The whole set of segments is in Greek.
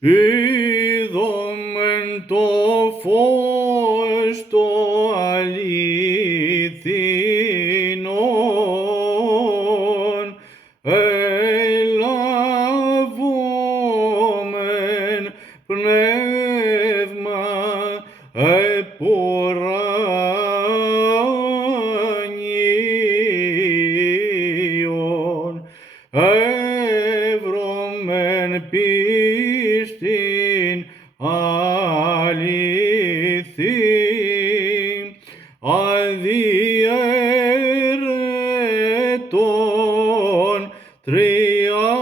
είδομεν το φως το αληθινόν, ελαβόμεν πνεύμα επουρανίων, εύρωμεν πίστην αληθή, αδιαιρέτων τριάδα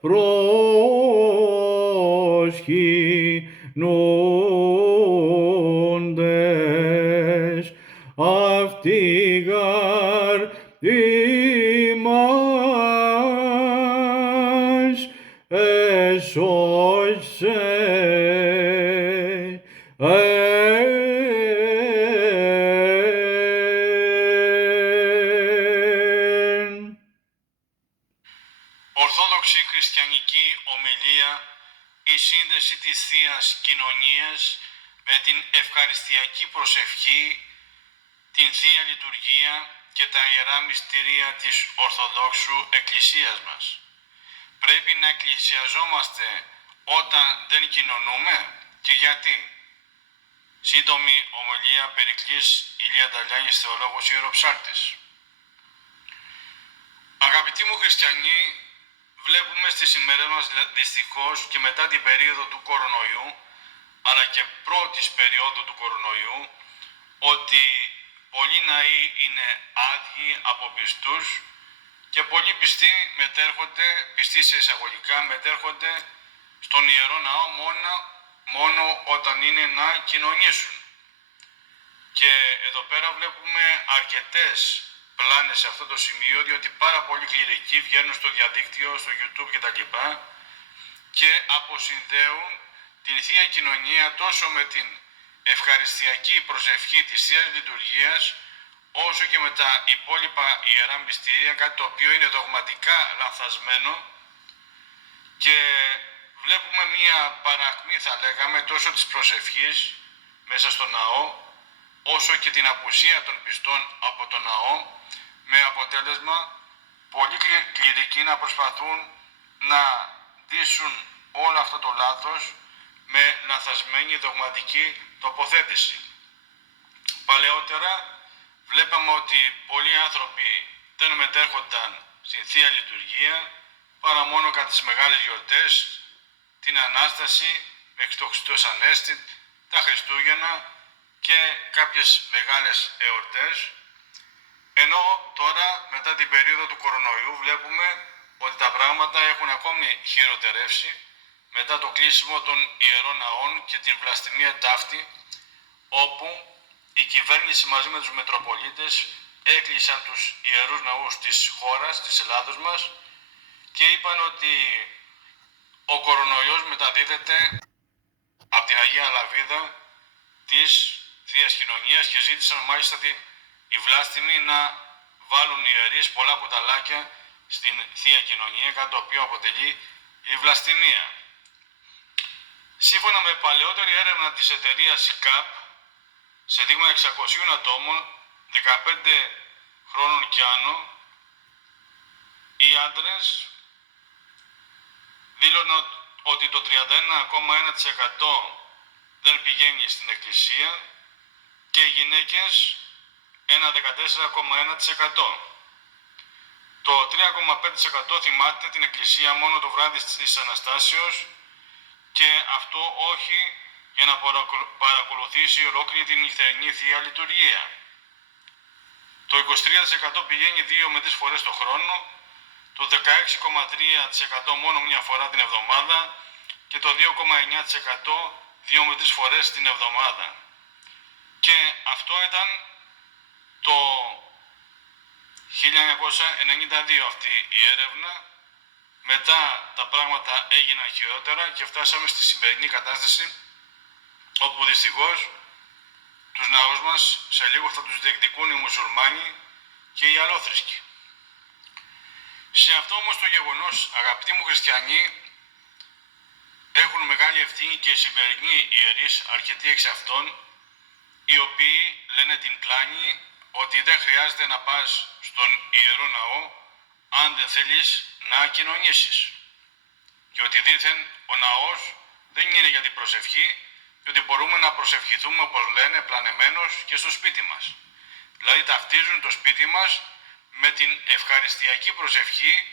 προσχυνούντες, αυτοί γαρ ημάς έσωσε. Ορθόδοξη χριστιανική ομιλία, η σύνδεση της Θείας Κοινωνίας με την ευχαριστιακή προσευχή, την Θεία Λειτουργία και τα Ιερά Μυστήρια της Ορθοδόξου Εκκλησίας μας. Πρέπει να εκκλησιαζόμαστε όταν δεν κοινωνούμε και γιατί. Σύντομη ομιλία Περικλής Ηλία Νταλιάνης, θεολόγος ιεροψάρτης. Αγαπητοί μου χριστιανοί, βλέπουμε στις ημέρες μας δυστυχώς και μετά την περίοδο του κορονοϊού, αλλά και πρώτης περίοδου του κορονοϊού, ότι πολλοί ναοί είναι άδειοι από πιστούς και πολλοί πιστοί μετέρχονται, πιστοί σε εισαγωγικά, μετέρχονται στον Ιερό Ναό μόνο όταν είναι να κοινωνήσουν. Και εδώ πέρα βλέπουμε αρκετές πλάνες σε αυτό το σημείο, διότι πάρα πολλοί κληρικοί βγαίνουν στο διαδίκτυο, στο YouTube κτλ. Και αποσυνδέουν την Θεία Κοινωνία τόσο με την ευχαριστιακή προσευχή της Θείας Λειτουργίας, όσο και με τα υπόλοιπα Ιερά Μυστήρια, κάτι το οποίο είναι δογματικά λανθασμένο, και βλέπουμε μία παρακμή, θα λέγαμε, τόσο της προσευχής μέσα στο ναό, όσο και την απουσία των πιστών από το ναό, με αποτέλεσμα πολλοί κληρικοί να προσπαθούν να ντύσουν όλο αυτό το λάθος με λανθασμένη δογματική τοποθέτηση. Παλαιότερα βλέπαμε ότι πολλοί άνθρωποι δεν μετέρχονταν στην Θεία Λειτουργία παρά μόνο κατά τις μεγάλες γιορτές, την Ανάσταση μέχρι το Χριστός Ανέστη, τα Χριστούγεννα και κάποιες μεγάλες εορτές. Ενώ τώρα, μετά την περίοδο του κορονοϊού, βλέπουμε ότι τα πράγματα έχουν ακόμη χειροτερεύσει μετά το κλείσιμο των Ιερών Ναών και την βλαστημία ταύτη, όπου η κυβέρνηση μαζί με τους Μετροπολίτες έκλεισαν τους Ιερούς Ναούς της χώρας, της Ελλάδος μας, και είπαν ότι ο κορονοϊός μεταδίδεται από την Αγία Λαβίδα της Θείας Κοινωνίας, και ζήτησαν μάλιστα οι βλάστημοι να βάλουν οι ιερείς πολλά κουταλάκια στην Θεία Κοινωνία, κάτι το οποίο αποτελεί η βλαστημία. Σύμφωνα με παλαιότερη έρευνα της εταιρείας ΚΑΠ, σε δείγμα 600 ατόμων 15 χρόνων και άνω, οι άντρες δήλωναν ότι το 31,1% δεν πηγαίνει στην εκκλησία και οι γυναίκες ένα 14,1%. Το 3,5% θυμάται την εκκλησία μόνο το βράδυ της Αναστάσεως, και αυτό όχι για να παρακολουθήσει ολόκληρη την νυχτερινή Θεία Λειτουργία. Το 23% πηγαίνει 2 με 3 φορές το χρόνο, το 16,3% μόνο μια φορά την εβδομάδα και το 2,9% 2 με 3 φορές την εβδομάδα. Και αυτό ήταν το 1992 αυτή η έρευνα. Μετά τα πράγματα έγιναν χειρότερα και φτάσαμε στη σημερινή κατάσταση, όπου δυστυχώς τους ναούς μας σε λίγο θα τους διεκδικούν οι μουσουλμάνοι και οι αλλόθρησκοι. Σε αυτό όμως το γεγονός, αγαπητοί μου χριστιανοί, έχουν μεγάλη ευθύνη και οι σημερινοί ιερείς, αρκετοί εξ αυτών, οι οποίοι λένε την πλάνη ότι δεν χρειάζεται να πας στον Ιερό Ναό αν δεν θέλεις να κοινωνήσεις. Και ότι δήθεν ο ναός δεν είναι για την προσευχή και ότι μπορούμε να προσευχηθούμε, όπως λένε, πλανεμένος και στο σπίτι μας. Δηλαδή ταυτίζουν το σπίτι μας με την ευχαριστιακή προσευχή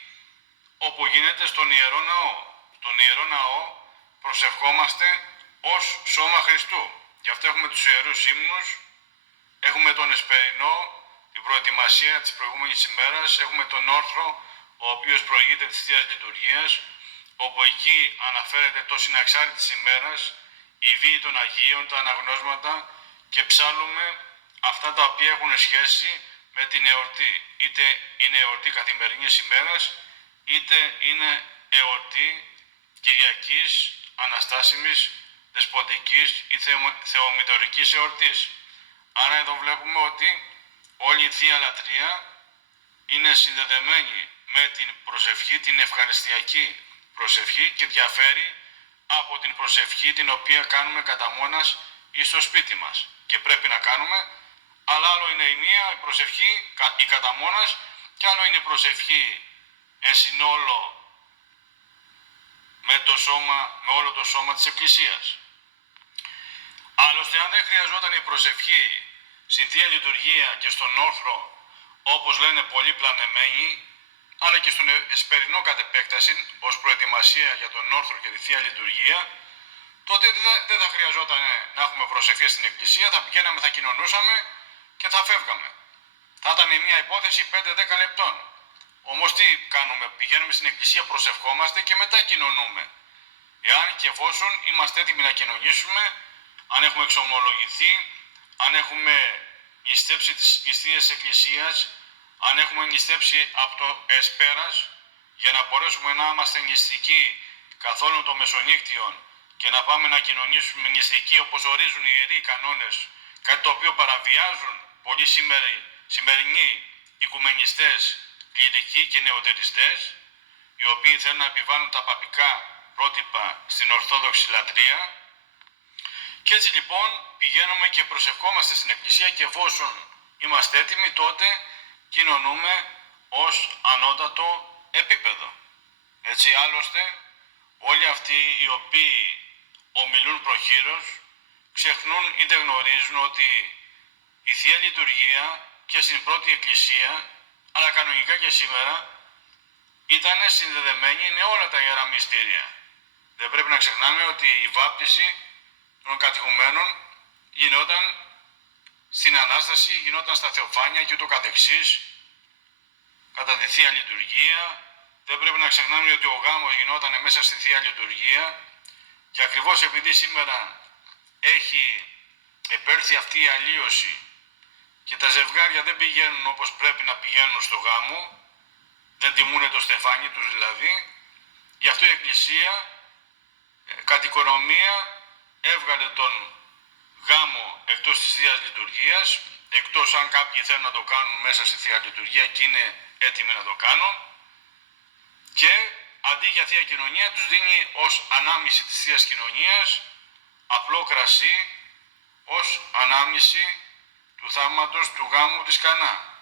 όπου γίνεται στον Ιερό Ναό. Στον Ιερό Ναό προσευχόμαστε ως σώμα Χριστού. Γι' αυτό έχουμε τους ιερούς ύμνους, έχουμε τον εσπερινό, την προετοιμασία της προηγούμενης ημέρας, έχουμε τον όρθρο, ο οποίος προηγείται της Θείας Λειτουργίας, όπου εκεί αναφέρεται το συναξάρι της ημέρας, η βίη των Αγίων, τα αναγνώσματα και ψάλλουμε αυτά τα οποία έχουν σχέση με την εορτή. Είτε είναι εορτή καθημερινής ημέρας, είτε είναι εορτή Κυριακής, Αναστάσιμης, Δεσποτικής ή Θεομητορικής εορτής. Άρα εδώ βλέπουμε ότι όλη η Θεία Λατρεία είναι συνδεδεμένη με την προσευχή, την ευχαριστιακή προσευχή και διαφέρει από την προσευχή την οποία κάνουμε κατά μόνας ή στο σπίτι μας. Και πρέπει να κάνουμε, αλλά άλλο είναι η μία η προσευχή, η κατά μόνας, και άλλο είναι η προσευχή εν συνόλο με όλο το σώμα της Εκκλησίας. Άλλωστε, αν δεν χρειαζόταν η προσευχή στην Θεία Λειτουργία και στον όρθρο, όπως λένε πολλοί πλανεμένοι, αλλά και στον εσπερινό κατ' επέκταση, ως προετοιμασία για τον όρθρο και τη Θεία Λειτουργία, τότε δεν θα χρειαζόταν να έχουμε προσευχή στην Εκκλησία, θα πηγαίναμε, θα κοινωνούσαμε και θα φεύγαμε. Θα ήταν μια υπόθεση 5-10 λεπτών. Όμως τι κάνουμε, πηγαίνουμε στην Εκκλησία, προσευχόμαστε και μετά κοινωνούμε. Εάν και εφόσον είμαστε έτοιμοι να κοινωνήσουμε, αν έχουμε εξομολογηθεί, αν έχουμε νηστέψει τις νηστείες της Εκκλησίας, αν έχουμε νηστέψει από το εσπέρας, για να μπορέσουμε να είμαστε νηστικοί καθόλου το μεσονύκτιον και να πάμε να κοινωνήσουμε νηστικοί όπως ορίζουν οι ιεροί κανόνες, κάτι το οποίο παραβιάζουν πολλοί σημερινοί οικουμενιστές, κληρικοί και νεοτεριστές, οι οποίοι θέλουν να επιβάλλουν τα παπικά πρότυπα στην Ορθόδοξη λατρεία. Και έτσι λοιπόν πηγαίνουμε και προσευχόμαστε στην Εκκλησία και εφόσον είμαστε έτοιμοι, τότε κοινωνούμε ως ανώτατο επίπεδο. Έτσι άλλωστε όλοι αυτοί οι οποίοι ομιλούν προχείρως ξεχνούν ή δεν γνωρίζουν ότι η Θεία Λειτουργία και στην πρώτη Εκκλησία, αλλά κανονικά και σήμερα, ήταν συνδεδεμένη με όλα τα Ιερά Μυστήρια. Δεν πρέπει να ξεχνάμε ότι η βάπτιση των κατηχουμένων γινόταν στην Ανάσταση, γινόταν στα Θεοφάνια και ούτω καθεξής, κατά τη Θεία Λειτουργία. Δεν πρέπει να ξεχνάμε ότι ο γάμος γινόταν μέσα στη Θεία Λειτουργία και ακριβώς επειδή σήμερα έχει επέλθει αυτή η αλλίωση και τα ζευγάρια δεν πηγαίνουν όπως πρέπει να πηγαίνουν στο γάμο, δεν τιμούνε το στεφάνι τους δηλαδή, γι' αυτό η Εκκλησία κατ' οικονομία έβγαλε τον γάμο εκτός της Θείας Λειτουργίας, εκτός αν κάποιοι θέλουν να το κάνουν μέσα στη Θεία Λειτουργία και είναι έτοιμοι να το κάνουν, και αντί για Θεία Κοινωνία τους δίνει ως ανάμνηση της Θείας Κοινωνίας απλό κρασί ως ανάμνηση του θαύματος του γάμου της Κανά.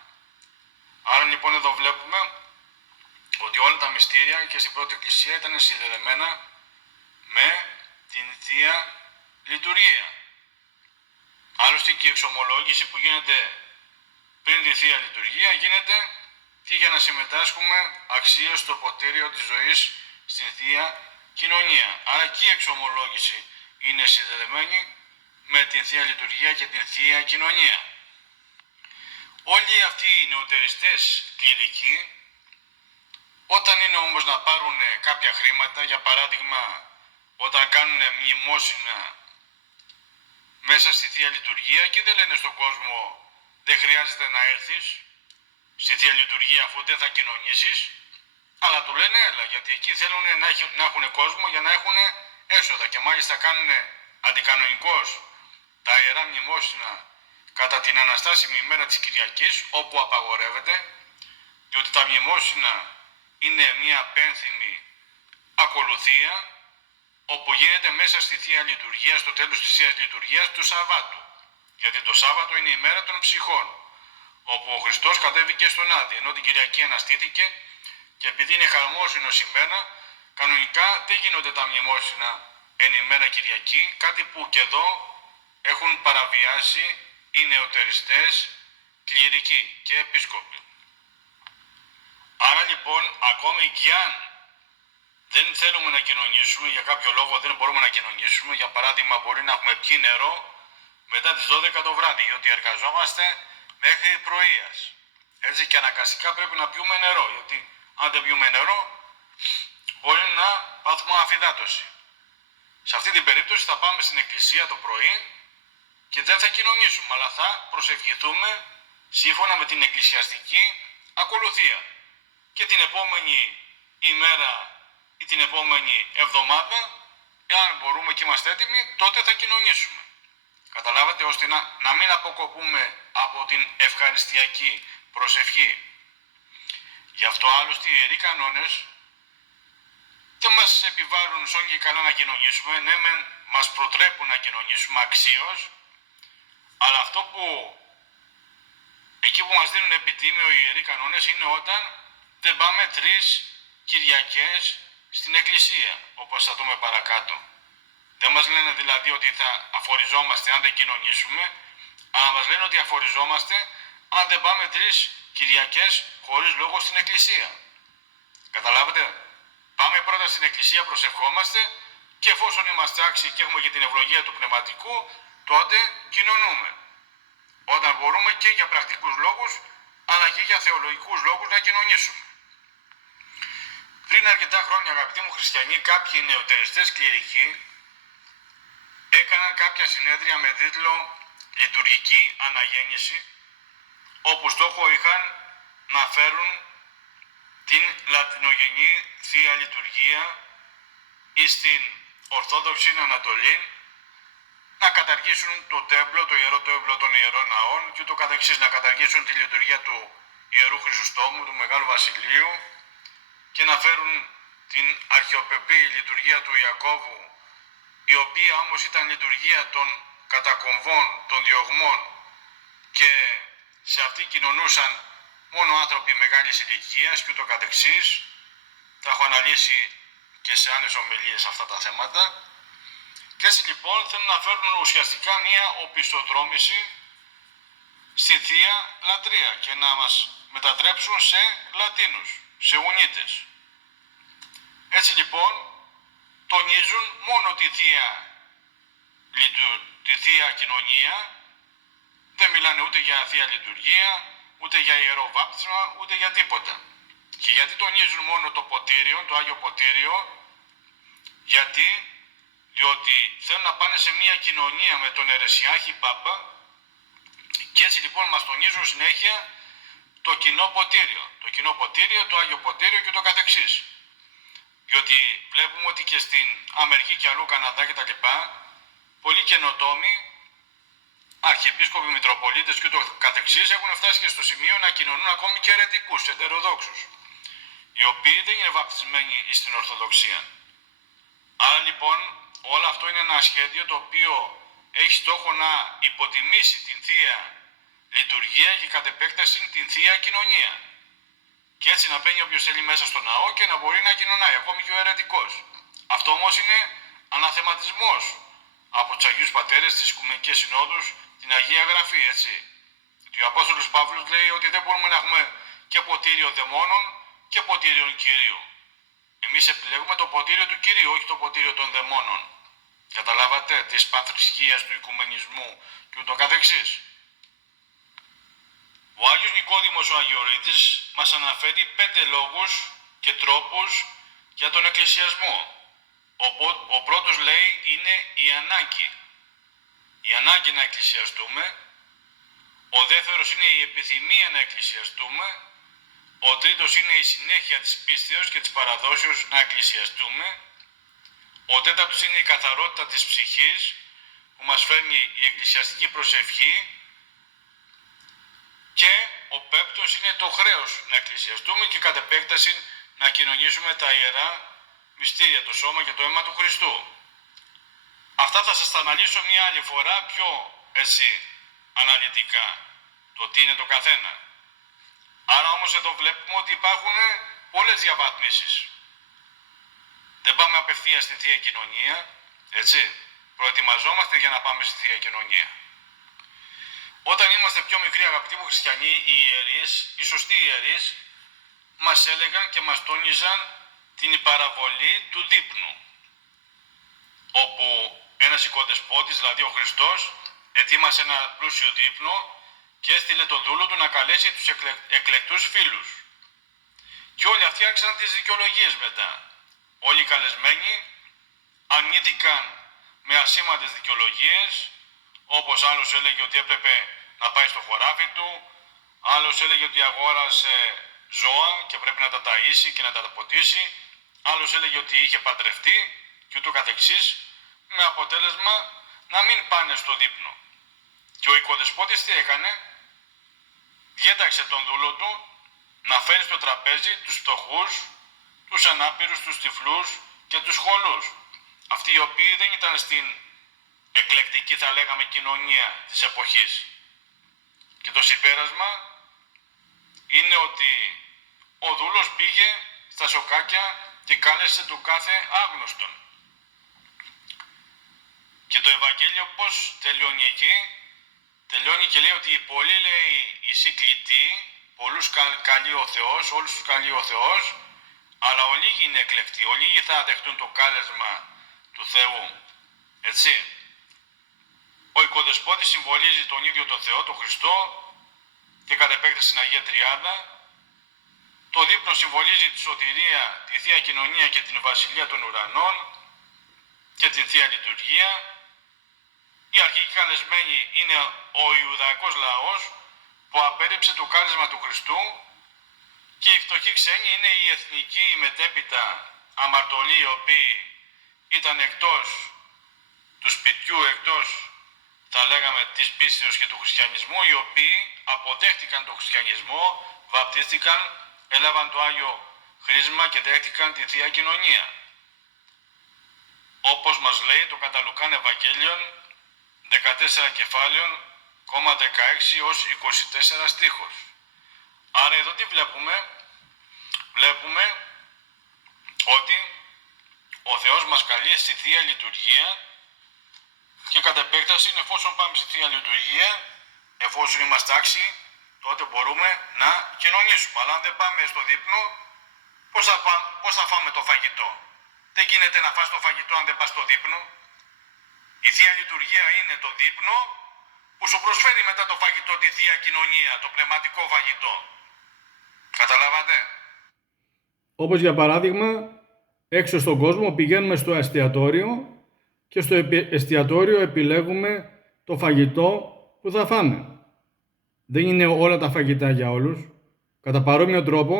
Άρα λοιπόν εδώ βλέπουμε ότι όλα τα μυστήρια και στην πρώτη Εκκλησία ήταν συνδεδεμένα με την Θεία Λειτουργία. Άλλωστε και η εξομολόγηση που γίνεται πριν τη Θεία Λειτουργία γίνεται και για να συμμετάσχουμε αξίως στο ποτήριο της ζωής στην Θεία Κοινωνία. Άρα και η εξομολόγηση είναι συνδεδεμένη με την Θεία Λειτουργία και την Θεία Κοινωνία. Όλοι αυτοί οι νεοτεριστές κληρικοί, όταν είναι όμως να πάρουν κάποια χρήματα, για παράδειγμα όταν κάνουν μνημόσυνα μέσα στη Θεία Λειτουργία, και δεν λένε στον κόσμο δεν χρειάζεται να έρθεις στη Θεία Λειτουργία αφού δεν θα κοινωνήσεις, αλλά του λένε έλα, γιατί εκεί θέλουν να έχουν κόσμο για να έχουν έσοδα και μάλιστα κάνουν αντικανονικώς τα Ιερά Μνημόσυνα κατά την Αναστάσιμη ημέρα της Κυριακής, όπου απαγορεύεται, διότι τα μνημόσυνα είναι μια πένθυμη ακολουθία, όπου γίνεται μέσα στη Θεία Λειτουργία, στο τέλος της Θείας Λειτουργίας του Σαββάτου. Γιατί το Σάββατο είναι η μέρα των ψυχών, όπου ο Χριστός κατέβηκε στον Άδη, ενώ την Κυριακή αναστήθηκε και επειδή είναι χαρμόσυνος ημέρα, κανονικά δεν γίνονται τα μνημόσυνα εν ημέρα Κυριακή, κάτι που και εδώ έχουν παραβιάσει οι νεοτεριστές, κληρικοί και επίσκοποι. Άρα λοιπόν, ακόμη κι αν δεν θέλουμε να κοινωνήσουμε, για κάποιο λόγο δεν μπορούμε να κοινωνήσουμε, για παράδειγμα μπορεί να έχουμε πιει νερό μετά τις 12 το βράδυ, γιατί εργαζόμαστε μέχρι πρωίας. Έτσι και αναγκαστικά πρέπει να πιούμε νερό, γιατί αν δεν πιούμε νερό μπορεί να πάθουμε αφυδάτωση. Σε αυτή την περίπτωση θα πάμε στην εκκλησία το πρωί και δεν θα κοινωνήσουμε, αλλά θα προσευχηθούμε σύμφωνα με την εκκλησιαστική ακολουθία. Και την επόμενη ημέρα ή την επόμενη εβδομάδα, εάν μπορούμε και είμαστε έτοιμοι, τότε θα κοινωνήσουμε. Καταλάβατε, ώστε να μην αποκοπούμε από την ευχαριστιακή προσευχή. Γι' αυτό άλλωστε οι Ιεροί Κανόνες δεν μας επιβάλλουν σόν και καλά να κοινωνήσουμε, ναι μεν μας προτρέπουν να κοινωνήσουμε αξίως, αλλά αυτό που εκεί που μας δίνουν επιτίμιο οι Ιεροί Κανόνες είναι όταν δεν πάμε 3 Κυριακές στην Εκκλησία, όπως θα δούμε παρακάτω. Δεν μας λένε δηλαδή ότι θα αφοριζόμαστε αν δεν κοινωνήσουμε, αλλά μας λένε ότι αφοριζόμαστε αν δεν πάμε 3 Κυριακές χωρίς λόγο στην Εκκλησία. Καταλάβετε, πάμε πρώτα στην Εκκλησία, προσευχόμαστε και εφόσον είμαστε άξιοι και έχουμε και την ευλογία του Πνευματικού, τότε κοινωνούμε. Όταν μπορούμε και για πρακτικούς λόγους, αλλά και για θεολογικούς λόγους να κοινωνήσουμε. Πριν αρκετά χρόνια, αγαπητοί μου χριστιανοί, κάποιοι νεοτεριστές κληρικοί έκαναν κάποια συνέδρια με τίτλο «Λειτουργική Αναγέννηση», όπου στόχο είχαν να φέρουν την λατινογενή Θεία Λειτουργία εις την Ορθόδοξη Ανατολή, να καταργήσουν το τέμπλο, το ιερό τέμπλο των Ιερών Ναών και το καθεξής, να καταργήσουν τη λειτουργία του Ιερού Χρυσοστόμου, του Μεγάλου Βασιλείου και να φέρουν την αρχαιοπεπή λειτουργία του Ιακώβου, η οποία όμως ήταν λειτουργία των κατακομβών, των διωγμών και σε αυτή κοινωνούσαν μόνο άνθρωποι μεγάλης ηλικίας και ούτω καθεξής. Τα έχω αναλύσει και σε άλλες ομιλίες αυτά τα θέματα. Και έτσι λοιπόν θέλουν να φέρουν ουσιαστικά μία οπισθοδρόμηση στη Θεία Λατρεία και να μας μετατρέψουν σε Λατίνους, σε Ουνίτες. Έτσι λοιπόν τονίζουν μόνο τη Θεία Κοινωνία, δεν μιλάνε ούτε για Θεία Λειτουργία, ούτε για Ιερό Βάπτισμα, ούτε για τίποτα. Και γιατί τονίζουν μόνο το ποτήριο, το Άγιο Ποτήριο? Διότι θέλουν να πάνε σε μια κοινωνία με τον αιρεσιάρχη Πάπα και έτσι λοιπόν μας τονίζουν συνέχεια το κοινό ποτήριο. Το κοινό ποτήριο, το Άγιο Ποτήριο και το καθεξής. Διότι βλέπουμε ότι και στην Αμερική και αλλού, Καναδά και τα λοιπά, πολλοί καινοτόμοι, αρχιεπίσκοποι, μητροπολίτες και ούτω καθεξής έχουν φτάσει και στο σημείο να κοινωνούν ακόμη και αιρετικούς, ετεροδόξους, οι οποίοι δεν είναι βαπτισμένοι στην Ορθοδοξία. Άρα λοιπόν όλο αυτό είναι ένα σχέδιο το οποίο έχει στόχο να υποτιμήσει την Θεία Λειτουργία και κατ' επέκταση την Θεία Κοινωνία. Και έτσι να μπαίνει όποιος θέλει μέσα στο ναό και να μπορεί να κοινωνάει, ακόμη και ο αιρετικός. Αυτό όμως είναι αναθεματισμός από τους Αγίους Πατέρες, τις Οικουμενικές Συνόδους, την Αγία Γραφή, έτσι. Και ο Απόστολος Παύλος λέει ότι δεν μπορούμε να έχουμε και ποτήριο δαιμόνων και ποτήριο Κυρίου. Εμείς επιλέγουμε το ποτήριο του Κυρίου, όχι το ποτήριο των δαιμόνων. Καταλάβατε, της πατρισκίας, του οικουμενισμού και ούτω καθεξής. Ο Άγιος Νικόδημος ο Αγιορείτης μας αναφέρει 5 λόγους και τρόπους για τον εκκλησιασμό. Ο πρώτος λέει είναι η ανάγκη. Η ανάγκη να εκκλησιαστούμε. Ο δεύτερος είναι η επιθυμία να εκκλησιαστούμε. Ο τρίτος είναι η συνέχεια της πίστεως και της παραδόσεως να εκκλησιαστούμε. Ο τέταρτος είναι η καθαρότητα της ψυχής που μας φέρνει η εκκλησιαστική προσευχή. Και ο πέμπτος είναι το χρέος να εκκλησιαστούμε και κατ' επέκταση να κοινωνήσουμε τα ιερά μυστήρια, το σώμα και το αίμα του Χριστού. Αυτά θα σας τα αναλύσω μια άλλη φορά πιο αναλυτικά, το τι είναι το καθένα. Άρα όμως εδώ βλέπουμε ότι υπάρχουν πολλές διαβαθμίσεις. Δεν πάμε απευθείας στην Θεία Κοινωνία, έτσι. Προετοιμαζόμαστε για να πάμε στη Θεία Κοινωνία. Όταν είμαστε πιο μικροί, αγαπητοί μου χριστιανοί, οι ιερείς, οι σωστοί ιερείς, μας έλεγαν και μας τόνιζαν την παραβολή του δείπνου, όπου ένας οικοδεσπότης, δηλαδή ο Χριστός, ετοίμασε ένα πλούσιο δείπνο και έστειλε τον δούλο του να καλέσει τους εκλεκτούς φίλους. Και όλοι αυτοί άρχισαν τις δικαιολογίες μετά. Όλοι οι καλεσμένοι αρνήθηκαν με ασήμαντες δικαιολογίες, όπως άλλος έλεγε ότι έπρεπε να πάει στο χωράφι του, άλλος έλεγε ότι αγόρασε ζώα και πρέπει να τα ταΐσει και να τα ποτίσει, άλλος έλεγε ότι είχε παντρευτεί και ούτω καθεξής, με αποτέλεσμα να μην πάνε στο δείπνο. Και ο οικοδεσπότης τι έκανε? Διέταξε τον δούλο του να φέρει στο τραπέζι τους φτωχούς, τους ανάπηρους, τους τυφλούς και τους χωλούς. Αυτοί οι οποίοι δεν ήταν στην εκλεκτική, θα λέγαμε, κοινωνία της εποχής. Και το συμπέρασμα είναι ότι ο δούλος πήγε στα σοκάκια και κάλεσε τον κάθε άγνωστον. Και το Ευαγγέλιο πώς τελειώνει εκεί? Τελειώνει και λέει ότι οι πολλοί, λέει, οι συγκλητοί, πολλούς καλεί ο Θεός, όλους τους καλεί ο Θεός, αλλά ο λίγοι είναι εκλεκτοί, ο λίγοι θα δεχτούν το κάλεσμα του Θεού. Έτσι. Ο οικοδεσπότης συμβολίζει τον ίδιο τον Θεό, τον Χριστό, και κατ' επέκταση την Αγία Τριάδα. Το δείπνο συμβολίζει τη σωτηρία, τη Θεία Κοινωνία και την Βασιλεία των Ουρανών και την Θεία Λειτουργία. Οι αρχικοί καλεσμένοι είναι ο Ιουδαϊκός λαός που απέρριψε το κάλεσμα του Χριστού, και οι φτωχοί ξένοι είναι οι εθνικοί, οι μετέπειτα αμαρτωλοί, οι οποίοι ήταν εκτός του σπιτιού, εκτός, θα λέγαμε, της πίστεως και του χριστιανισμού, οι οποίοι αποδέχτηκαν τον χριστιανισμό, βαπτίστηκαν, έλαβαν το Άγιο Χρίσμα και δέχτηκαν τη Θεία Κοινωνία. Όπως μας λέει το κατά Λουκάν Ευαγγέλιον, 14 κεφάλαιων, 16 ως 24 στίχος. Άρα εδώ τι βλέπουμε? Βλέπουμε ότι ο Θεός μας καλεί στη Θεία Λειτουργία, και κατ' επέκταση, εφόσον πάμε στη Θεία Λειτουργία, εφόσον είμαστε άξιοι, τότε μπορούμε να κοινωνήσουμε. Αλλά αν δεν πάμε στο δείπνο, πώς θα φάμε το φαγητό? Δεν γίνεται να φας το φαγητό αν δεν πας στο δείπνο. Η Θεία Λειτουργία είναι το δείπνο που σου προσφέρει μετά το φαγητό τη Θεία Κοινωνία, το πνευματικό φαγητό. Καταλάβατε? Όπως για παράδειγμα, έξω στον κόσμο πηγαίνουμε στο εστιατόριο και στο εστιατόριο επιλέγουμε το φαγητό που θα φάμε. Δεν είναι όλα τα φαγητά για όλους. Κατά παρόμοιο τρόπο,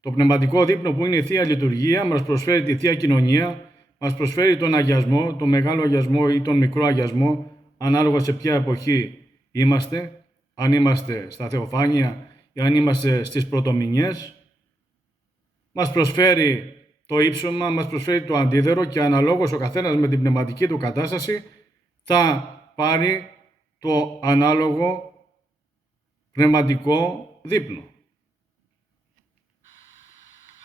το πνευματικό δείπνο που είναι η Θεία Λειτουργία μας προσφέρει τη Θεία Κοινωνία, μας προσφέρει τον αγιασμό, τον μεγάλο αγιασμό ή τον μικρό αγιασμό, ανάλογα σε ποια εποχή είμαστε, αν είμαστε στα Θεοφάνεια ή αν είμαστε στις πρωτομηνιές. Μας προσφέρει το ύψωμα, μας προσφέρει το αντίδερο, και αναλόγως ο καθένας με την πνευματική του κατάσταση θα πάρει το ανάλογο πνευματικό δείπνο.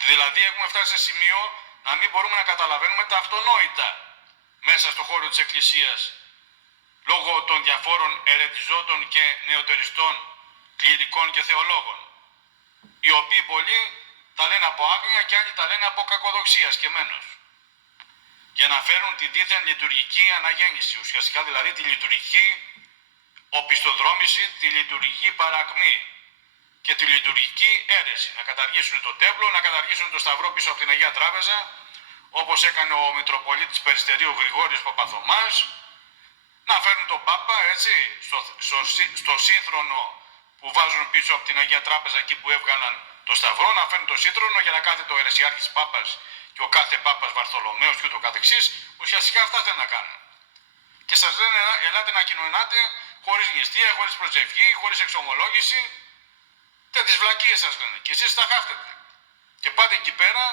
Δηλαδή έχουμε φτάσει σε σημείο να μην μπορούμε να καταλαβαίνουμε τα αυτονόητα μέσα στον χώρο της Εκκλησίας, λόγω των διαφόρων ερετιζόντων και νεοτεριστών κληρικών και θεολόγων, οι οποίοι πολλοί τα λένε από άγνοια και άλλοι τα λένε από κακοδοξία σκεμμένος, για να φέρουν τη δίθεν λειτουργική αναγέννηση, ουσιαστικά δηλαδή τη λειτουργική οπισθοδρόμηση, τη λειτουργική παρακμή και τη λειτουργική αίρεση. Να καταργήσουν το τέμπλο, να καταργήσουν το σταυρό πίσω από την Αγία Τράπεζα, όπως έκανε ο Μητροπολίτης Περιστερίου Γρηγόριος Παπαθωμάς, να φέρουν τον Πάπα, έτσι, στο σύγχρονο που βάζουν πίσω από την Αγία Τράπεζα, εκεί που έβγαλαν το σταυρό, να φέρουν το σύντρονο για να κάθεται ο αιρεσιάρχης Πάπας και ο κάθε Πάπας Βαρθολομαίος και ούτω καθεξής. Ουσιαστικά αυτά θέλουν να κάνουν. Και σας λένε, ελάτε να κοινωνάτε χωρίς νηστεία, χωρίς προσευχή, χωρίς εξομολόγηση. Τέτοιες βλακίες σας λένε. Και εσείς τα χάφτετε. Και πάτε εκεί πέρα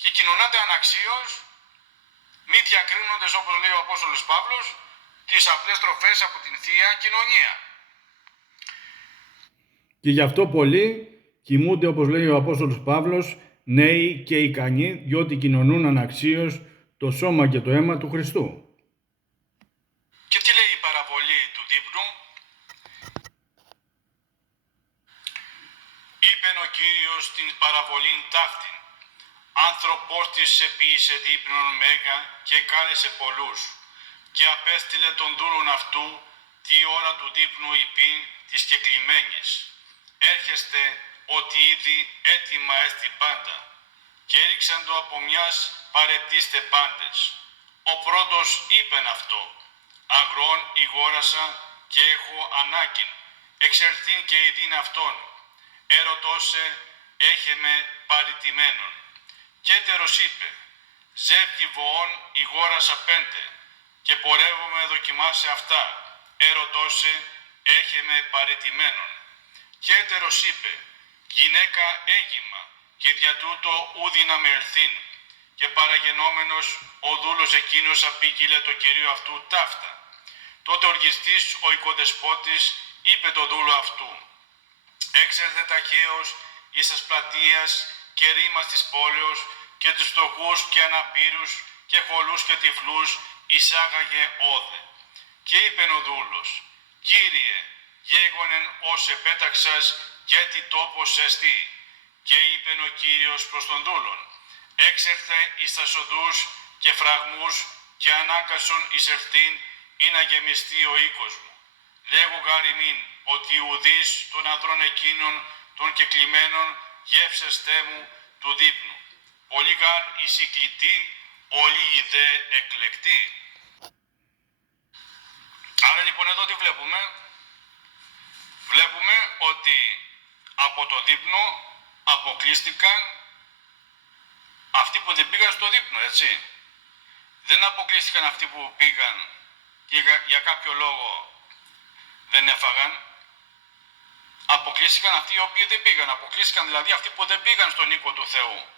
και κοινωνάτε αναξίως μη διακρίνοντας, όπως λέει ο Απόστολος Παύλος, τις απλές τροφές από την Θεία Κοινωνία. Και γι' αυτό πολλοί κοιμούνται, όπως λέει ο Απόστολος Παύλος, νέοι και ικανοί, διότι κοινωνούν αναξίως το σώμα και το αίμα του Χριστού. Και τι λέει η παραβολή του δείπνου? Είπεν ο Κύριος την παραβολήν ταύτην. Άνθρωπος της επίησε δείπνον μέγα και κάλεσε πολλούς και απέστειλε τον δούλον αυτού τη ώρα του δείπνου υπήν της κεκλημένης. Έρχεστε ότι ήδη έτοιμα έστι πάντα και έριξαν το από μιας παρετήστε πάντες. Ο πρώτος είπεν αυτό, αγρόν ηγόρασα και έχω ανάγκην, εξελθήν και ειδήν αυτόν. Έρωτώσε, έχε με παρητημένον. Και έτερος είπε, ζεύγει βοών ηγόρασα 5 και πορεύομαι δοκιμάσαι αυτά. Έρωτώσε, έχε με παρητημένον. Και έτερος είπε, γυναίκα έγιμα και δια τούτο ούδη να με ελθύν. Και παραγενόμενος ο δούλος εκείνος απήγγειλε το κυρίο αυτού ταύτα. Τότε οργιστής ο οικοδεσπότης είπε το δούλο αυτού, έξερθε ταχαίως εις τας πλατείας και ρήμας της πόλεως και τους φτωχούς και αναπήρους και χολούς και τυφλούς εισάγαγε όδε. Και είπεν ο δούλος, Κύριε, γέγονεν ως επέταξας και τι τόπος εστί. Και είπεν ο Κύριος προς τον δούλον, έξερθε εις τας οδούς και φραγμούς και ανάγκασον εις ευθύν ή να γεμιστεί ο οίκος μου. Λέγω γάρ ημίν ότι ουδείς των ανδρών εκείνων των κεκλημένων γεύσεστέ μου του δείπνου. Πολλοί γάρ εις οι κλητοί, όλοι οι δε εκλεκτοί. Άρα λοιπόν εδώ τι βλέπουμε? Βλέπουμε ότι από το δείπνο αποκλείστηκαν αυτοί που δεν πήγαν στο δείπνο, έτσι. Δεν αποκλείστηκαν αυτοί που πήγαν και για κάποιο λόγο δεν έφαγαν. Αποκλείστηκαν αυτοί οι οποίοι δεν πήγαν. Αποκλείστηκαν δηλαδή αυτοί που δεν πήγαν στον οίκο του Θεού.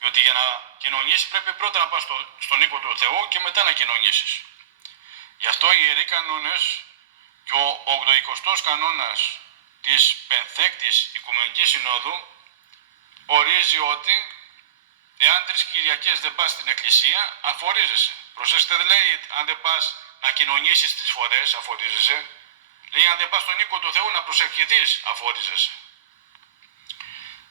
Διότι για να κοινωνήσεις πρέπει πρώτα να πας στον οίκο του Θεού και μετά να κοινωνήσεις. Γι' αυτό οι Ιεροί Κανόνες και ο 80ος κανόνας της Πενθέκτης Οικουμενικής Συνόδου ορίζει ότι εάν 3 Κυριακές δεν πας στην εκκλησία, αφορίζεσαι. Προσέξτε, δεν λέει αν δεν πας να κοινωνήσεις 3 φορές, αφορίζεσαι. Λέει αν δεν πας στον οίκο του Θεού να προσευχηθείς, αφορίζεσαι.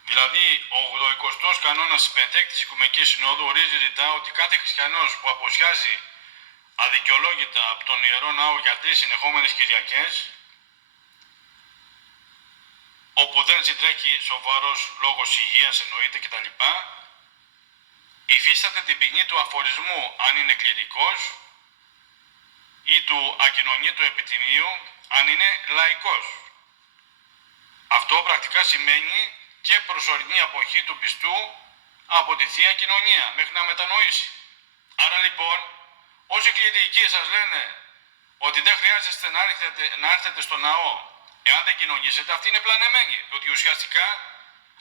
Δηλαδή, ο 80ος κανόνας της Πεντέκτης Οικουμενικής Συνόδου ορίζει ρητά ότι κάθε χριστιανός που αποσιάζει αδικαιολόγητα από τον Ιερό Ναό για 3 συνεχόμενες Κυριακές, όπου δεν συντρέχει σοβαρός λόγος υγείας εννοείται κτλ., υφίσταται την ποινή του αφορισμού αν είναι κληρικός ή του ακοινωνήτου επιτιμίου αν είναι λαϊκός. Αυτό πρακτικά σημαίνει και προσωρινή αποχή του πιστού από τη Θεία Κοινωνία μέχρι να μετανοήσει. Άρα λοιπόν, όσοι κληρικοί σας λένε ότι δεν χρειάζεστε να έρθετε στο ναό εάν δεν κοινωνήσετε, αυτοί είναι πλανεμένοι. Διότι ουσιαστικά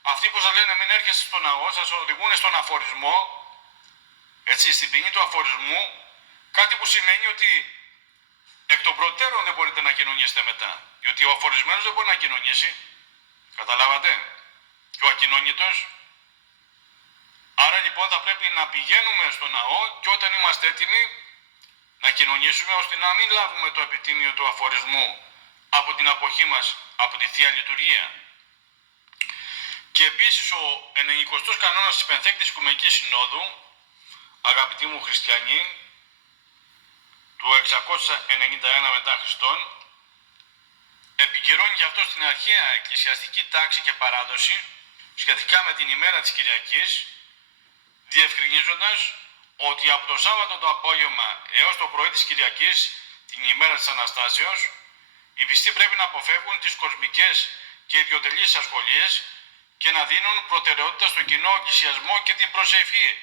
αυτοί που σας λένε μην έρχεστε στο ναό σας οδηγούν στον αφορισμό, έτσι, στην ποινή του αφορισμού, κάτι που σημαίνει ότι εκ των προτέρων δεν μπορείτε να κοινωνήσετε μετά. Διότι ο αφορισμένος δεν μπορεί να κοινωνήσει. Καταλάβατε? Και ο ακοινωνήτος. Άρα λοιπόν θα πρέπει να πηγαίνουμε στο ναό και όταν είμαστε έτοιμοι να κοινωνήσουμε, ώστε να μην λάβουμε το επιτίμιο του αφορισμού από την αποχή μας από τη Θεία Λειτουργία. Και επίσης ο 90ος κανόνας της Πενθέκτης Οικουμενικής Συνόδου, αγαπητοί μου χριστιανοί, του 691 μετά Χριστόν, επικυρώνει γι' αυτό στην αρχαία εκκλησιαστική τάξη και παράδοση σχετικά με την ημέρα της Κυριακής, διευκρινίζοντας ότι από το Σάββατο το απόγευμα έως το πρωί της Κυριακής, την ημέρα της Αναστάσεως, οι πιστοί πρέπει να αποφεύγουν τις κοσμικές και ιδιωτελείς ασχολίες και να δίνουν προτεραιότητα στον κοινό εκκλησιασμό και την προσευχή.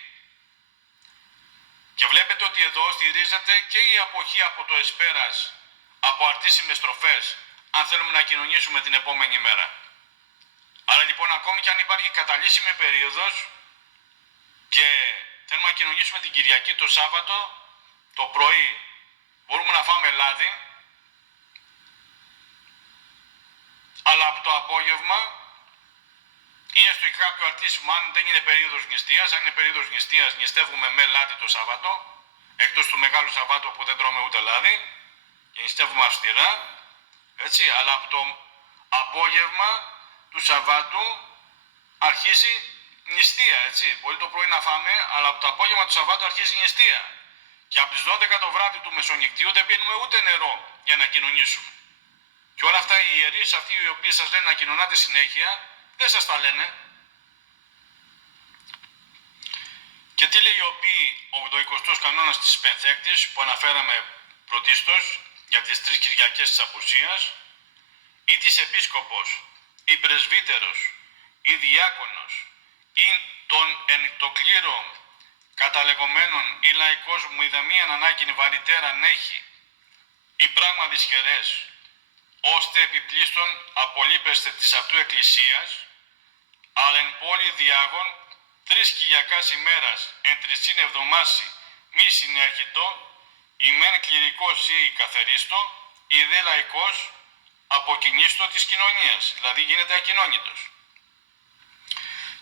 Και βλέπετε ότι εδώ στηρίζεται και η αποχή από το εσπέρας, από αρτήσιμες τροφές, αν θέλουμε να κοινωνήσουμε την επόμενη μέρα. Άρα λοιπόν, ακόμη και αν υπάρχει καταλύσιμη περίοδος και θέλουμε να κοινωνήσουμε την Κυριακή, το Σάββατο, το πρωί. Μπορούμε να φάμε λάδι, αλλά από το απόγευμα ή έστω και κάποιο αρτήσιμο, αν δεν είναι περίοδος νηστείας, αν είναι περίοδος νηστείας, νηστεύουμε με λάδι το Σάββατο, εκτός του Μεγάλου Σαββάτου που δεν τρώμε ούτε λάδι, και νηστεύουμε αυστηρά, έτσι, αλλά από το απόγευμα του Σαββάτου αρχίζει νηστεία, έτσι. Μπορεί το πρωί να φάμε, αλλά από το απόγευμα του Σαββάτου αρχίζει νηστεία. Και από τις 12 το βράδυ του μεσονυχτίου δεν πίνουμε ούτε νερό για να κοινωνήσουμε. Και όλα αυτά οι ιερείς, αυτοί οι οποίοι σας λένε να κοινωνάτε συνέχεια, δεν σας τα λένε. Και τι λέει ο 80ος κανόνας της Πενθέκτης που αναφέραμε πρωτίστως για τις 3 Κυριακές της Απουσίας, ή της Επίσκοπος, ή Πρεσβύτερος, ή Διάκονος, ή των εν το κλήρο καταλεγωμένων ή λαϊκός μου ειδαμίαν ανάγκην βαρυτέραν έχει, ή πράγμα δυσχερές, ώστε επιπλήστον απολείπεστε της αυτού εκκλησίας, αλλά εν πόλη διάγων 3 Κυριακάς ημέρας εν 3 εβδομάσι μη συνέρχητο, η μεν κληρικός ή καθερίστο, η δε λαϊκός αποκινήστο της κοινωνίας, δηλαδή γίνεται ακοινώνητος.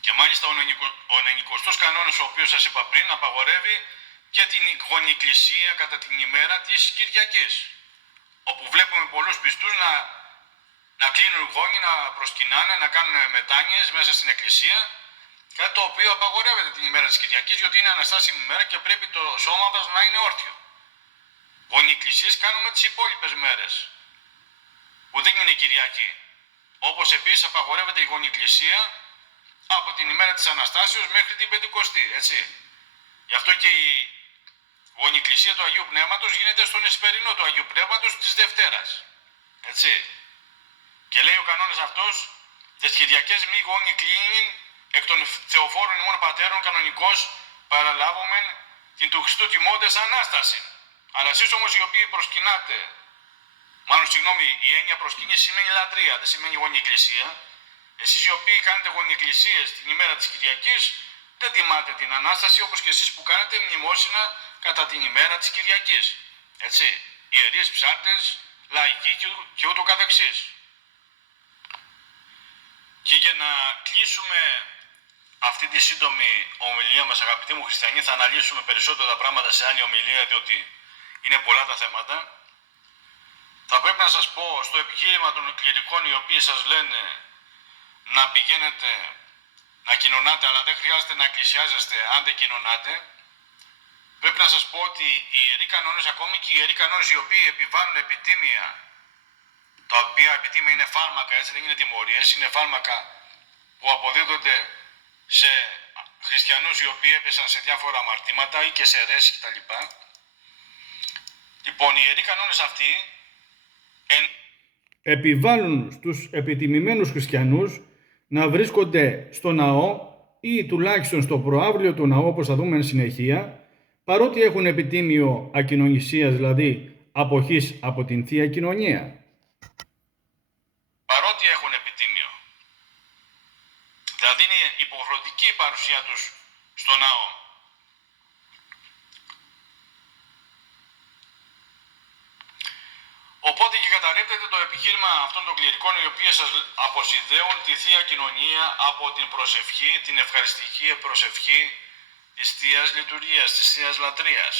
Και μάλιστα ο 90ος κανόνας, ο οποίος σας είπα πριν, απαγορεύει και την γονικλησία κατά την ημέρα της Κυριακής, όπου βλέπουμε πολλούς πιστούς να κλείνουν γόνοι, να προσκυνάνε, να κάνουν μετάνοιες μέσα στην εκκλησία, κάτι το οποίο απαγορεύεται την ημέρα της Κυριακής, γιατί είναι αναστάσιμη ημέρα και πρέπει το σώμα μας να είναι όρθιο. Γονικλησίες κάνουμε τις υπόλοιπες μέρες, που δεν είναι Κυριακή. Όπως επίσης απαγορεύεται η γονικλησία από την ημέρα της Αναστάσεως μέχρι την Πεντηκοστή, έτσι. Γι' αυτό και η γονικλησία του Αγίου Πνεύματος γίνεται στον εσπερινό του Αγίου Πνεύματος της Δευτέρας, έτσι. Και λέει ο κανόνας αυτός, τις Κυριακές μη γόνοι κλείνειν εκ των Θεοφόρων ημών πατέρων κανονικώς παραλάβομεν την του Χριστού τιμώντες Ανάσταση. Αλλά εσείς όμως οι οποίοι προσκυνάτε, μάλλον συγγνώμη, η έννοια προσκυνής σημαίνει λατρεία, δεν σημαίνει γονικλησία. Εσείς οι οποίοι κάνετε γονικλησίες την ημέρα της Κυριακής, δεν τιμάτε την Ανάσταση όπως και εσείς που κάνετε μνημόσυνα κατά την ημέρα της Κυριακής. Έτσι, ιερείς ψάρτες, λαϊκοί και ούτω καθεξής. Και για να κλείσουμε αυτή τη σύντομη ομιλία μας, αγαπητοί μου χριστιανοί, θα αναλύσουμε περισσότερα πράγματα σε άλλη ομιλία, διότι είναι πολλά τα θέματα. Θα πρέπει να σας πω στο επιχείρημα των κληρικών, οι οποίοι σας λένε να πηγαίνετε να κοινωνάτε, αλλά δεν χρειάζεται να εκκλησιάζεστε αν δεν κοινωνάτε. Πρέπει να σας πω ότι οι ιεροί κανόνες, ακόμη και οι ιεροί κανόνες οι οποίοι επιβάλλουν επιτίμια, τα οποία επιτίμια είναι φάρμακα, έτσι δεν είναι τιμωρίες, είναι φάρμακα που αποδίδονται σε χριστιανούς οι οποίοι έπεσαν σε διάφορα αμαρτήματα ή και σε αιρέσεις κτλ. Λοιπόν, οι ιεροί κανόνες αυτοί επιβάλλουν στους επιτιμημένους χριστιανούς να βρίσκονται στο ναό ή τουλάχιστον στο προαύλιο του ναού, όπως θα δούμε εν συνεχεία, παρότι έχουν επιτίμιο ακοινωνησίας, δηλαδή αποχής από την Θεία Κοινωνία. Παρότι έχουν επιτίμιο. Δηλαδή είναι υποχρεωτική η παρουσία τους στο ναό. Οπότε και καταρρίπτεται το επιχείρημα αυτών των κληρικών, οι οποίοι σας αποσυνδέουν τη Θεία Κοινωνία από την προσευχή, την ευχαριστική προσευχή της Θείας Λειτουργίας, της Θείας Λατρείας.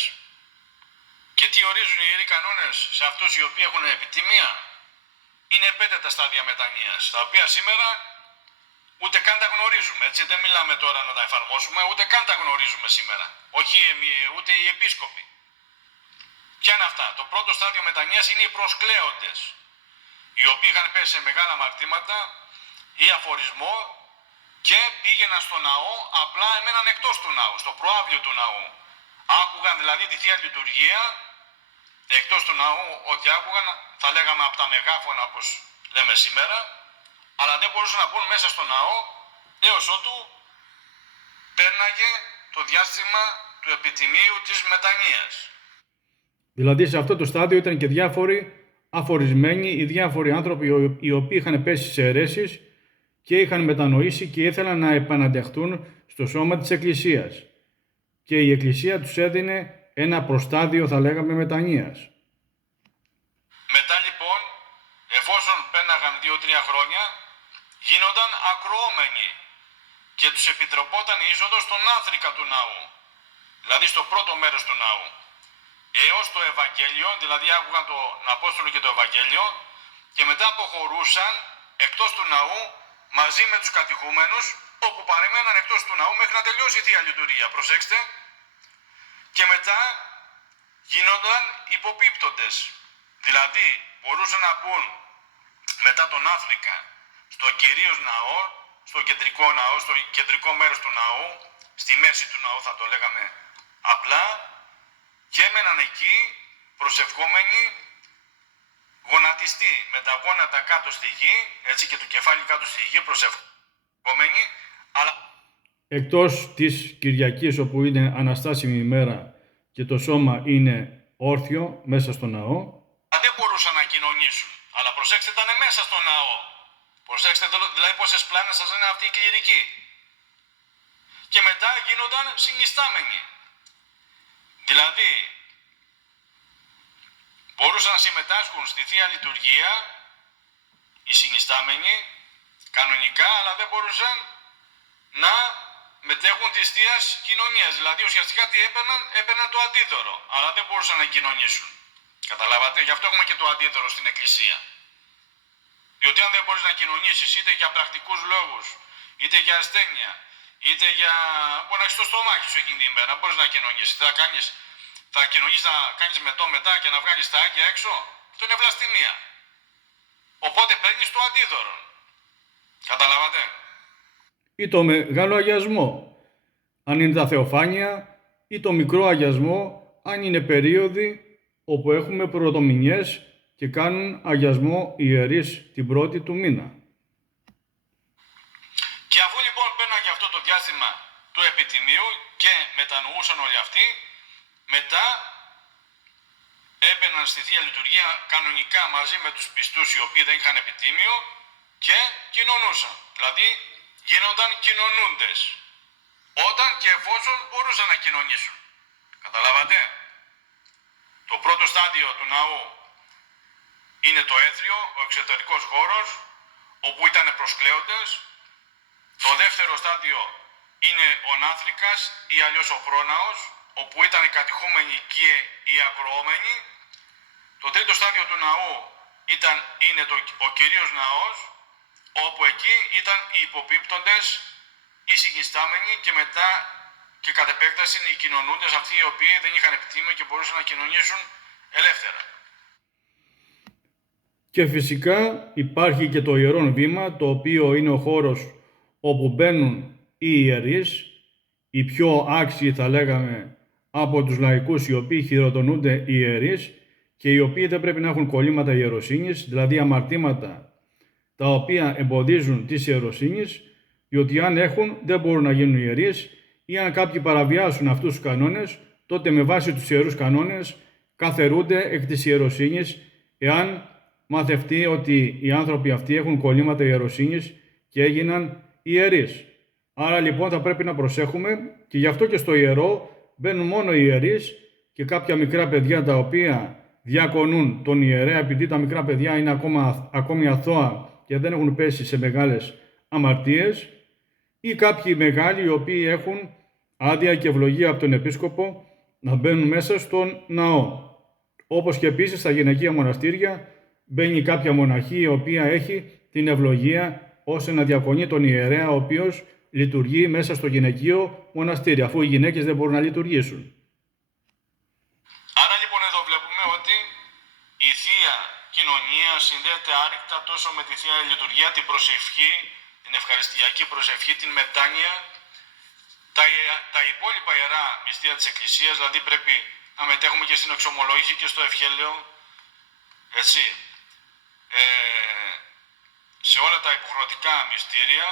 Και τι ορίζουν οι ιεροί κανόνες σε αυτούς οι οποίοι έχουν επιτιμία? Είναι 5 τα στάδια μετανοίας, τα οποία σήμερα ούτε καν τα γνωρίζουμε, έτσι. Δεν μιλάμε τώρα να τα εφαρμόσουμε, ούτε καν τα γνωρίζουμε σήμερα. Όχι ούτε οι επίσκοποι. Ποια είναι αυτά? Το πρώτο στάδιο μετανοίας είναι οι προσκλέοντες, οι οποίοι είχαν πέσει σε μεγάλα αμαρτήματα ή αφορισμό και πήγαιναν στο ναό, απλά εμέναν εκτός του ναού, στο προαύλιο του ναού. Άκουγαν δηλαδή τη Θεία Λειτουργία εκτός του ναού, ότι άκουγαν, θα λέγαμε από τα μεγάφωνα όπως λέμε σήμερα, αλλά δεν μπορούσαν να μπουν μέσα στο ναό έως ότου πέρναγε το διάστημα του επιτιμίου της μετανοίας. Δηλαδή σε αυτό το στάδιο ήταν και διάφοροι αφορισμένοι ή διάφοροι άνθρωποι οι οποίοι είχαν πέσει σε αιρέσεις και είχαν μετανοήσει και ήθελαν να επαναντεχθούν στο σώμα της Εκκλησίας. και η Εκκλησία τους έδινε ένα προστάδιο, θα λέγαμε, μετανοίας. Μετά λοιπόν, εφόσον πέναγαν 2-3 χρόνια, γίνονταν ακροόμενοι και τους επιτρεπόταν η είσοδος στον άνθρικα του ναού, δηλαδή στο πρώτο μέρος του ναού, έως το Ευαγγέλιο, δηλαδή άκουγαν τον Απόστολο και το Ευαγγέλιο και μετά αποχωρούσαν εκτός του ναού μαζί με τους κατηχούμενους, όπου παρεμέναν εκτός του ναού μέχρι να τελειώσει η Θεία Λειτουργία. Προσέξτε. Και μετά γίνονταν υποπίπτοντες. Δηλαδή μπορούσαν να μπουν μετά τον άνθρικα στο κυρίως ναό, στο κεντρικό ναό, στο κεντρικό μέρος του ναού, στη μέση του ναού θα το λέγαμε απλά, και έμεναν εκεί προσευχόμενοι, γονατιστοί με τα γόνατα κάτω στη γη, έτσι, και το κεφάλι κάτω στη γη, προσευχόμενοι, αλλά Εκτός της Κυριακής, όπου είναι αναστάσιμη ημέρα και το σώμα είναι όρθιο μέσα στο ναό, δεν μπορούσαν να κοινωνήσουν. Αλλά προσέξτε, ήταν μέσα στο ναό. Προσέξτε δηλαδή πόσες πλάνες σας είναι αυτή η κληρική. Και μετά γίνονταν συνιστάμενοι. Δηλαδή, μπορούσαν να συμμετάσχουν στη Θεία Λειτουργία οι συνιστάμενοι κανονικά, αλλά δεν μπορούσαν να μετέχουν της Θείας Κοινωνίας. Δηλαδή ουσιαστικά τι έπαιρναν το αντίδωρο, αλλά δεν μπορούσαν να κοινωνήσουν. Καταλάβατε, γι' αυτό έχουμε και το αντίδωρο στην Εκκλησία. Διότι αν δεν μπορείς να κοινωνήσεις είτε για πρακτικούς λόγους, είτε για ασθένεια, είτε για... μπορεί να έχεις το στομάχι σου εκείνη την ημέρα, μπορείς να κοινωνήσεις. Θα κοινωνήσεις να κάνεις μετά και να βγάλεις τα άγγια έξω. Αυτό είναι βλαστημία. Οπότε παίρνεις το αντίδωρο. Καταλάβατε. Ή το μεγάλο αγιασμό, αν είναι τα θεοφάνεια, ή το μικρό αγιασμό, αν είναι περίοδοι όπου έχουμε πρωτομηνιές και κάνουν αγιασμό ιερείς την πρώτη του μήνα. Και αφού λοιπόν πέρναγε αυτό το διάστημα του επιτιμίου και μετανοούσαν όλοι αυτοί, μετά έμπαιναν στη Θεία Λειτουργία κανονικά μαζί με τους πιστούς οι οποίοι δεν είχαν επιτίμιο και κοινωνούσαν. Δηλαδή γίνονταν κοινωνούντες όταν και εφόσον μπορούσαν να κοινωνήσουν. Καταλάβατε. Το πρώτο στάδιο του ναού είναι το έθριο, ο εξωτερικός χώρος, όπου ήταν προσκλέοντες. Το δεύτερο στάδιο είναι ο νάθρικας ή αλλιώς ο πρόναος, όπου ήταν οι κατηχούμενοι και οι ακροόμενοι. Το τρίτο στάδιο του ναού είναι ο κυρίως ναός, όπου εκεί ήταν οι υποπίπτοντες, οι συνιστάμενοι και μετά και κατ' επέκταση οι κοινωνούντες, αυτοί οι οποίοι δεν είχαν επιτίμιο και μπορούσαν να κοινωνήσουν ελεύθερα. Και φυσικά υπάρχει και το ιερόν βήμα, το οποίο είναι ο χώρος όπου μπαίνουν οι ιερείς, οι πιο άξιοι θα λέγαμε από τους λαϊκούς, οι οποίοι χειροτονούνται οι ιερείς και οι οποίοι δεν πρέπει να έχουν κολλήματα ιεροσύνης, δηλαδή αμαρτήματα τα οποία εμποδίζουν τις ιεροσύνης, διότι αν έχουν δεν μπορούν να γίνουν ιερείς, ή αν κάποιοι παραβιάσουν αυτούς τους κανόνες, τότε με βάση τους ιερούς κανόνες καθαιρούνται εκ της ιεροσύνης, εάν μαθευτεί ότι οι άνθρωποι αυτοί έχουν κολλήματα ιεροσύνης και έγιναν ιερείς. Άρα λοιπόν θα πρέπει να προσέχουμε και γι' αυτό και στο ιερό μπαίνουν μόνο οι ιερείς και κάποια μικρά παιδιά τα οποία διακονούν τον ιερέα, επειδή τα μικρά παιδιά είναι ακόμη αθώα και δεν έχουν πέσει σε μεγάλες αμαρτίες, ή κάποιοι μεγάλοι οι οποίοι έχουν άδεια και ευλογία από τον επίσκοπο να μπαίνουν μέσα στον ναό. Όπως και επίσης στα γυναικεία μοναστήρια μπαίνει κάποια μοναχή η οποία έχει την ευλογία ώστε να διακονεί τον ιερέα ο οποίος λειτουργεί μέσα στο γυναικείο μοναστήρι, αφού οι γυναίκες δεν μπορούν να λειτουργήσουν. Άρα λοιπόν εδώ βλέπουμε ότι η Θεία Κοινωνία συνδέεται άρρηκτα τόσο με τη Θεία Λειτουργία, την προσευχή, την ευχαριστιακή προσευχή, την μετάνοια, τα υπόλοιπα ιερά μυστήρια της Εκκλησίας, δηλαδή πρέπει να μετέχουμε και στην εξομολόγηση και στο ευχέλαιο, έτσι. Σε όλα τα υποχρεωτικά μυστήρια,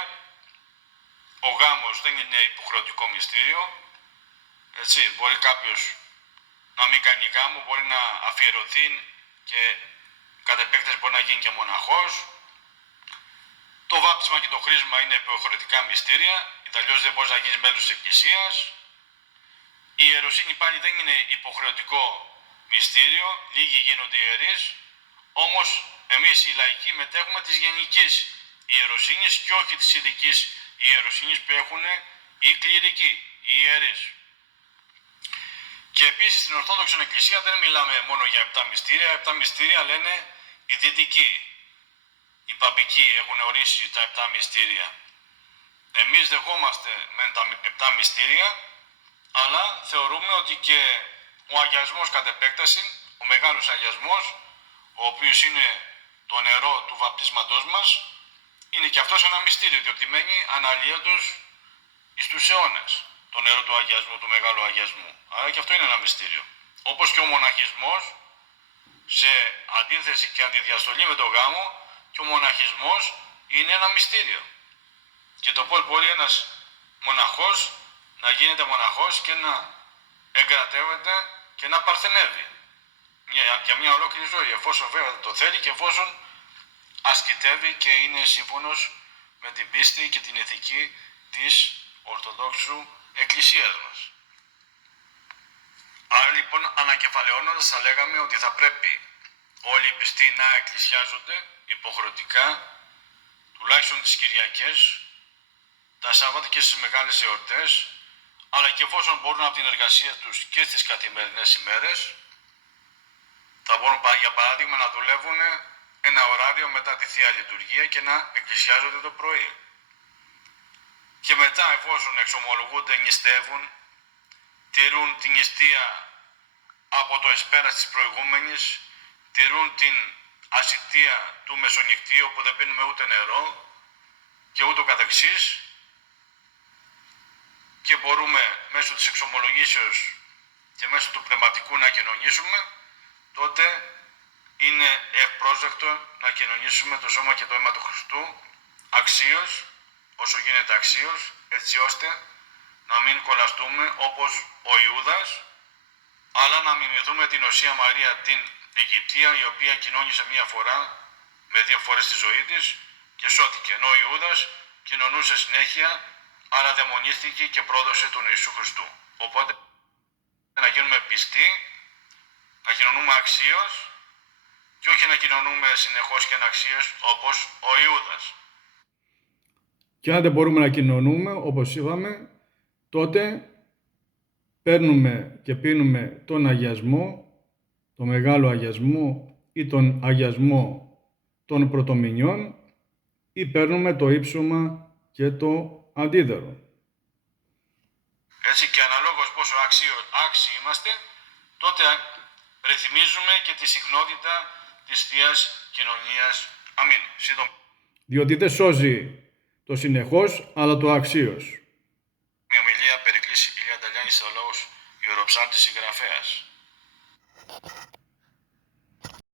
ο γάμος δεν είναι υποχρεωτικό μυστήριο, έτσι. Μπορεί κάποιος να μην κάνει γάμο, μπορεί να αφιερωθεί και κατ' επέκταση μπορεί να γίνει και μοναχός. Το βάπτισμα και το χρήσμα είναι υποχρεωτικά μυστήρια, αλλιώς δεν μπορείς να γίνεις μέλος της Εκκλησίας. ιεροσύνη πάλι δεν είναι υποχρεωτικό μυστήριο, λίγοι γίνονται ιερείς, όμως εμείς οι λαϊκοί μετέχουμε της γενικής ιεροσύνης και όχι της ειδικής ιεροσύνης που έχουν οι κληρικοί, οι ιερείς. Και επίσης στην Ορθόδοξη Εκκλησία δεν μιλάμε μόνο για 7 μυστήρια, 7 μυστήρια λένε οι δυτικοί. Οι παπικοί έχουν ορίσει τα 7 μυστήρια. Εμείς δεχόμαστε με τα 7 μυστήρια, αλλά θεωρούμε ότι και ο αγιασμός κατ' επέκταση, ο μεγάλος αγιασμός, ο οποίος είναι το νερό του βαπτίσματός μας, είναι και αυτός ένα μυστήριο, διότι μένει αναλύωτος εις τους αιώνες, το νερό του αγιασμού, του μεγάλου αγιασμού. Άρα και αυτό είναι ένα μυστήριο. Όπως και ο μοναχισμός, σε αντίθεση και αντιδιαστολή με τον γάμο, και ο μοναχισμός είναι ένα μυστήριο. Και το πώς μπορεί ένας μοναχός να γίνεται μοναχός και να εγκρατεύεται και να παρθενεύει για μια ολόκληρη ζωή, εφόσον βέβαια το θέλει και εφόσον ασκητεύει και είναι σύμφωνος με την πίστη και την ηθική της Ορθοδόξου Εκκλησίας μας. Άρα λοιπόν, ανακεφαλαιώνοντας, θα λέγαμε ότι θα πρέπει όλοι οι πιστοί να εκκλησιάζονται υποχρεωτικά, τουλάχιστον τις Κυριακές, τα Σάββατα και στις μεγάλες εορτές, αλλά και εφόσον μπορούν από την εργασία τους και στις καθημερινές ημέρες, θα μπορούν για παράδειγμα να δουλεύουν ένα ωράριο μετά τη Θεία Λειτουργία και να εκκλησιάζονται το πρωί. Και μετά, εφόσον εξομολογούνται, νηστεύουν, τηρούν την νηστεία από το εσπέρας της προηγούμενης, τηρούν την ασιτεία του μεσονυχτίου που δεν πίνουμε ούτε νερό και ούτω καθεξής, και μπορούμε μέσω της εξομολογήσεως και μέσω του πνευματικού να κοινωνήσουμε, τότε είναι ευπρόσδεκτο να κοινωνήσουμε το σώμα και το αίμα του Χριστού αξίως, όσο γίνεται αξίως, έτσι ώστε να μην κολλαστούμε όπως ο Ιούδας, αλλά να μιμηθούμε την Οσία Μαρία την Αιγυπτία, η οποία κοινώνησε μία φορά με 2 φορές τη ζωή της και σώθηκε, ενώ ο Ιούδας κοινωνούσε συνέχεια, αλλά δαιμονίστηκε και πρόδωσε τον Ιησού Χριστού. Οπότε να γίνουμε πιστοί, να κοινωνούμε αξίως και όχι να κοινωνούμε συνεχώς και αναξίως όπως ο Ιούδας. Και αν δεν μπορούμε να κοινωνούμε, όπως είπαμε, τότε παίρνουμε και πίνουμε τον αγιασμό, τον μεγάλο αγιασμό ή τον αγιασμό των πρωτομηνιών, ή παίρνουμε το ύψωμα και το αντίδερο. Έτσι, και αναλόγως πόσο άξιοι είμαστε, τότε ρυθμίζουμε και τη συχνότητα της Θείας Κοινωνίας. Αμήν. Διότι δεν σώζει το συνεχώς, αλλά το αξίως. Μια ομιλία Περικλής Ηλία Νταλιάνης, θεολόγος, ιεροψάλτης συγγραφέας.